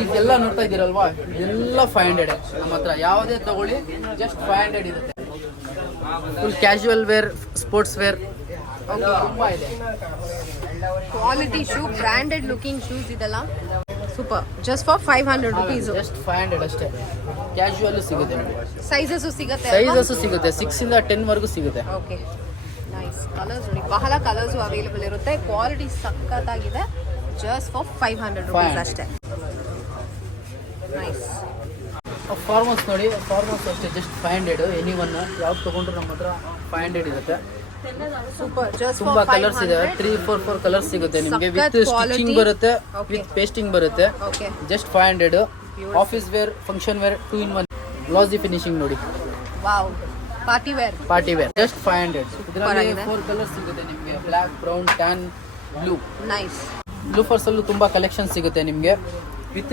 ಇದೆಲ್ಲ ನೋಡ್ತಾ ಇದ್ದೀರಲ್ವಾ, ಇದೆಲ್ಲ 500 ನಮ್ಮ ಹತ್ರ. ಯಾವುದೇ ತಗೊಳ್ಳಿ ಜಸ್ಟ್ 500 ಇರುತ್ತೆ. Full casual wear, sports wear ತುಂಬಾ ಇದೆ. Quality shoe, branded looking shoes ಇದೆಲ್ಲ super. Just for 500 rupees. Just 500 ಅಷ್ಟೇ. ಕ್ಯಾಶುವಲ್ ಸಿಗುತ್ತೆ. ಸೈಜಸ್ ಸಿಗುತ್ತೆ, ಸೈಜಸ್ ಸಿಗುತ್ತೆ, 6 ಇಂದ 10 ವರೆಗೂ ಸಿಗುತ್ತೆ. Okay, nice. ಕಲರ್ಸ್ ನೋಡಿ, ಬಹಳ ಕಲರ್ಸ್ ಅವೈಲೇಬಲ್ ಇರುತ್ತೆ. ಕ್ವಾಲಿಟಿ ಸಖತ್ತಾಗಿದೆ. ಜಸ್ಟ್ ಫಾರ್ 500 ರುಪೀಸ್ ಅಷ್ಟೇ. ನೈಸ್. ಫಾರ್ಮಲ್ಸ್ ನೋಡಿ, ಫಾರ್ಮಲ್ಸ್ ಅಷ್ಟೇ ಜಸ್ಟ್ 500. ಎನಿವನ್ ಯಾವ್ದು ತಗೊಂಡ್ರು ನಮ್ಮ ಹತ್ರ 500 ಇರುತ್ತೆ. ಸೂಪರ್. ಜಸ್ಟ್ ತುಂಬಾ ಕಲರ್ಸ್ ಇದೆ, 3-4 ಕಲರ್ಸ್ ಸಿಗುತ್ತೆ ನಿಮಗೆ. ವಿತ್ ಸ್ಟಿಚಿಂಗ್ ಬರುತ್ತೆ, ವಿತ್ ಪೇಸ್ಟಿಂಗ್ ಬರುತ್ತೆ. Okay, just 500. Office wear, function wear 2-in-1 glossy finishing ನೋಡಿ. Wow, party wear. Party wear just 500. ಇದರಲ್ಲಿ 4 ಕಲರ್ಸ್ ಸಿಗುತ್ತೆ ನಿಮಗೆ, black, brown, tan, blue. Nice. Blue ಫರ್ಸ್ ಅಲ್ಲೂ ತುಂಬಾ ಕಲೆಕ್ಷನ್ ಸಿಗುತ್ತೆ ನಿಮಗೆ. ವಿತ್